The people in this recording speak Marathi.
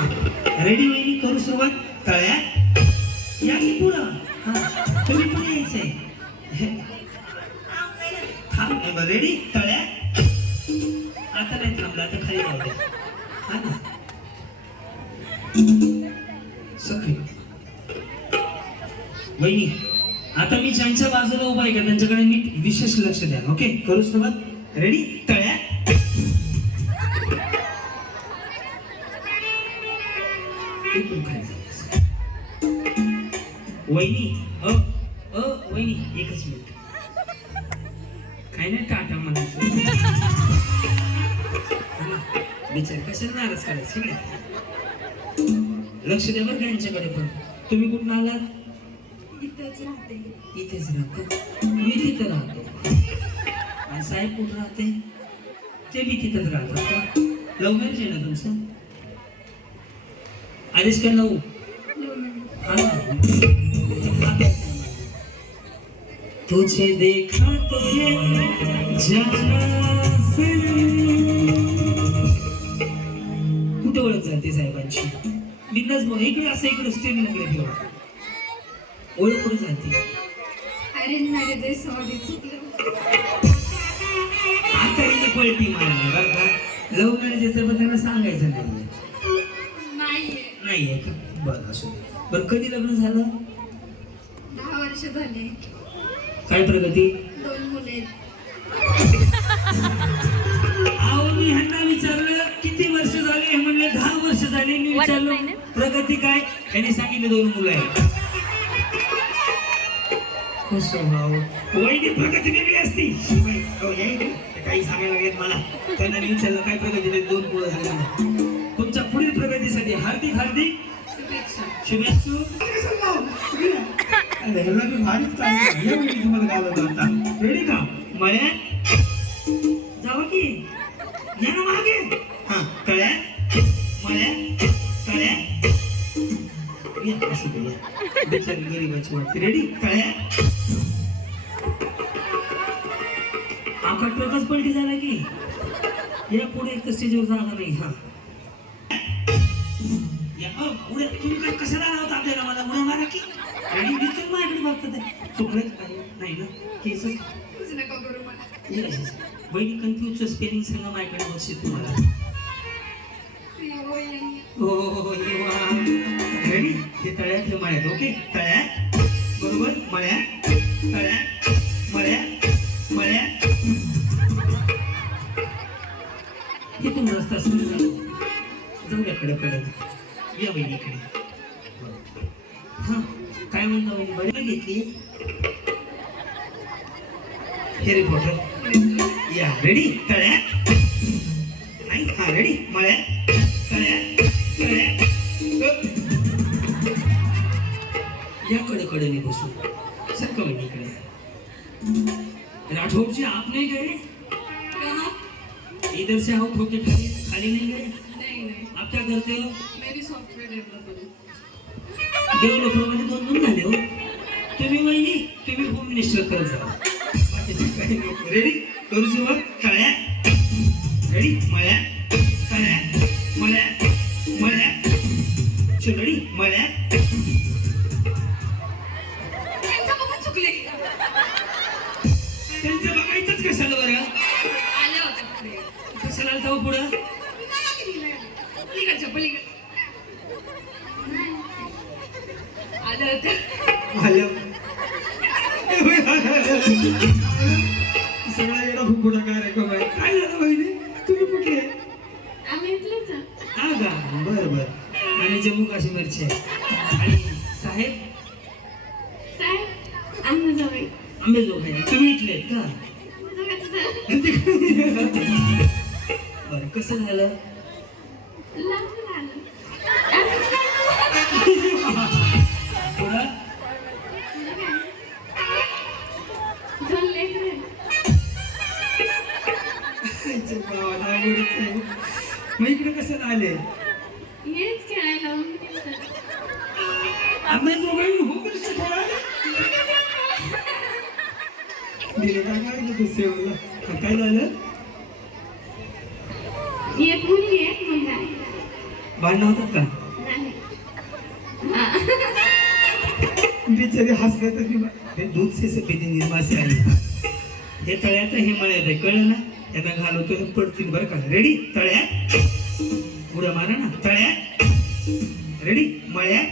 रेडी वहिनी करू सुरुवात. तळ्या या की पुढं. हा तुम्ही पुढे यायचंय. थांब रेडी तळ्या. आता नाही थांबला आता खाली जाऊ दे. हा ना सखी वहिनी आता मी ज्यांच्या बाजूला उभा आहे का त्यांच्याकडे मी विशेष लक्ष द्या. ओके करू सुरुवात. रेडी तळ्या. वहिनी वहिनी एकच मिनिट. काय नाही टाटा म्हणायचं विचार कशाला नाराज करायचं. लक्ष द्या बरं का यांच्याकडे पण. तुम्ही कुठून आलात? इथेच राहते. इथेच राहतो मी. तिथं राहतो. आणि साहेब कुठं राहते? ते बी तिथंच राहतात का? लव्ह मॅरेज आहे ना तुमचं? आधीच का लव? तुझे देखा तो ये कुठे ओळख झाली साहेबांची? बिंदास बोल. इकडे असं इकडे स्टेन लागले ठेवा. ओळख कुठे झाली? अरेंज मॅरेज आहे. सॉरी चुकलं. आता इथे पलटी मारली बरं का. लव्ह मॅरेज पण त्यांना सांगायचं नाहीये का? बरं असं बरं. कधी लग्न झालं? 10 वर्ष झाले. काय प्रगती? 2 मुले. अहो मी ह्यांना विचारलं किती वर्ष झाले? हे म्हणले 10 वर्ष झाले. मी विचारलं प्रगती काय? त्यांनी सांगितलं 2 मुलं आहेत. वहिनी प्रगती वेगळी असती. काही सांगायला लागलेत मला. त्यांना मी विचारलं काय प्रगती? 2 मुलं झाले. तुमच्या पुढील प्रगतीसाठी हार्दिक हार्दिक शुभेच्छा. रेडी का? मळ्या जावा की या ना मागे. हा तळ्या मळ्या तळ्या बिचारी गरीबाची वाटते. रेडी तळ्या. आका ट्रकच पलटी झाला की या पुढे एक स्टेजवर जागा नाही. हा उड्या तुम्ही काय कशाला राहत आपल्याला? मला उड्या मारा की. रेडी दिसतो माझ्याकडे बघतात. चुकलं काही नाही ना? केस नका करू मला. वहिनी कन्फ्युजचं स्पेलिंग सांगा माझ्याकडे बसेल तुम्हाला. हो रेडी. हे तळ्यात हे मळ्यात. ओके तळ्या बरोबर. मळ्या तळ्या मळ्या मळ्या. हे तुम्ही रस्ता जाऊ द्या कडे कडे. या बहिणीकडे. हा काय म्हणता वहिनी? बरी घेतली हॅरी पॉटर. या रेडी तळ्या नाही. हा रेडी मळ्या तळ्या तळ्या. या कडे कडे बसू. सरका बहिणीकडे. राठौर जी आप नहीं गए? इधर से आउट होके खाली नहीं गए? नहीं. आप क्या करते हो? मैं भी सॉफ्टवेयर डेवलपर हूँ. डेव्हलपर मध्ये 2 झाले हो तुम्ही. वहिनी तुम्ही होम मिनिस्टर करत जा. रेडी करू सुरुवात. तळ्या रेडी मळ्या तळ्या मळ्या मळ्या. रेडी मळ्या. त्यांचं बघून चुकले. त्यांचं बघायचंच कशाला बरं? आले होते पुढे. कशाला आलता हो पुढं? पलीकडच्या पलीकडे आलं होतं. सगळा येणं फुफुडा काय रे? काय झालं बहिणी? तुम्ही कुठले? आम्ही इथलेच. हा का? बरं बरं. आणि जम्मू काश्मीरचे. आणि साहेब अंबाजोगाई. अंबाजोगाई. तुम्ही इथले का? बरं कसं झालं? मग इकडे कसं आले? हेच खेळायला. अंबाजोगाई हो कसं खेळायला? काय झालं? एक मुलगी एक मुलगा. भांडणं होतात का? नाही. बिचारी हसले तर मी ते दूध से सफेदी मासे आहे. हे तळ्याचं हे मळ्यात आहे, कळलं ना? यांना घालवतो हे पडतील बरं का. रेडी? तळ्या उड्या मारा ना. तळ्या रेडी, मळ्या